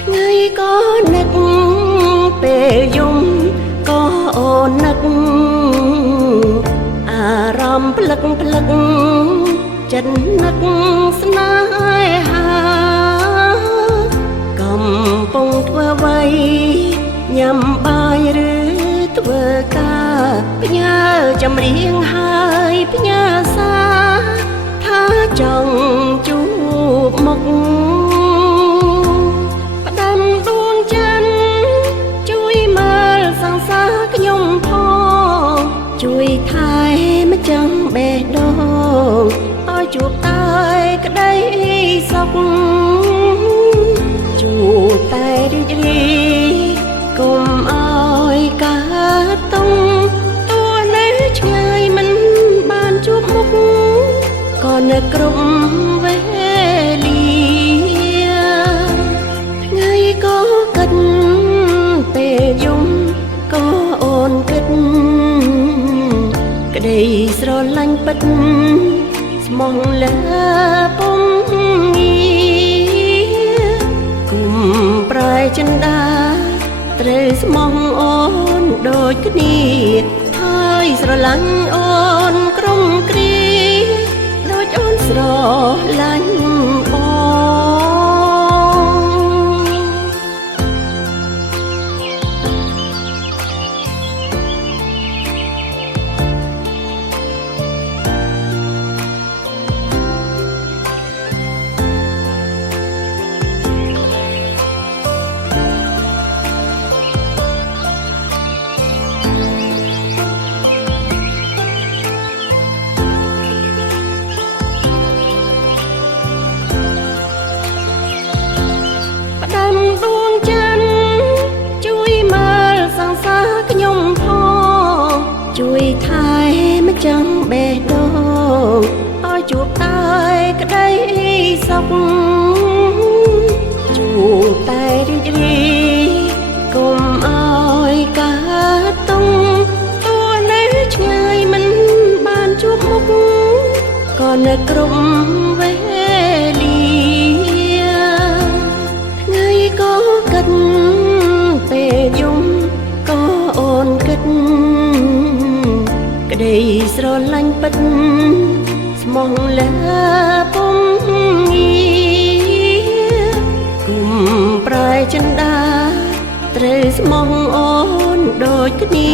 ថ្ងៃក៏នឹកពេលយំក៏អូននឹកអារម្មណ៍ផ្លឹកចិត្តនឹកស្នេហាកំពុងធ្វើអ្វីញ៉ាំបាយឬធ្វើការផ្ញើចម្រៀងហើយផ្ញើសារថាចង់ជួបមុខផ្ដាំដួងច័ន្ទជួយមើលសង្សារខ្ញុំផងជួយថែម្ចាំងបេះដូងឲ្យជួបតែក្តីសុខជួបតែរីករាយកុំឲ្យកើតទុំតួនៅឆ្ងាយមិនបានជួបមុខក៏នៅគ្រប់វេលាថ្ងៃក៏គិតពេលយំក៏អូនគិតក្តីស្រឡាញ់ពិតស្មោះលើពុំងារគុំប្រែចិនដាត្រូវស្មោះអូនដូចគ្នាហើយស្រឡាញ់អូនក្រុមគ្រាដូចអូនស្រឡាញ់បងដួងច័ន្ទជួយមើលសង្សារខ្ញុំផងជួយថែម្ចាំងបេះដូងឲ្យជួបតែក្តីសុខជួបតែរីករាយកុំឲ្យកើតទុំតួនៅឆ្ងាយមិនបានជួបមុខក៏នៅគ្រប់វេលាក៏គិតពេលយំក៏អូនគិតក្តីស្រឡាញ់ពិតស្មោះលើពុំងារគុំប្រែចិនដាត្រូវស្មោះអូនដូចគ្នា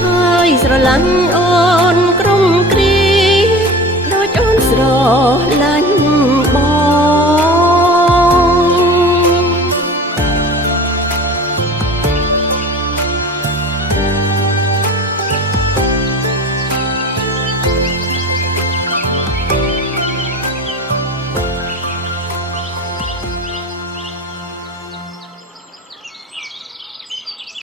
ហើយស្រឡាញ់អូ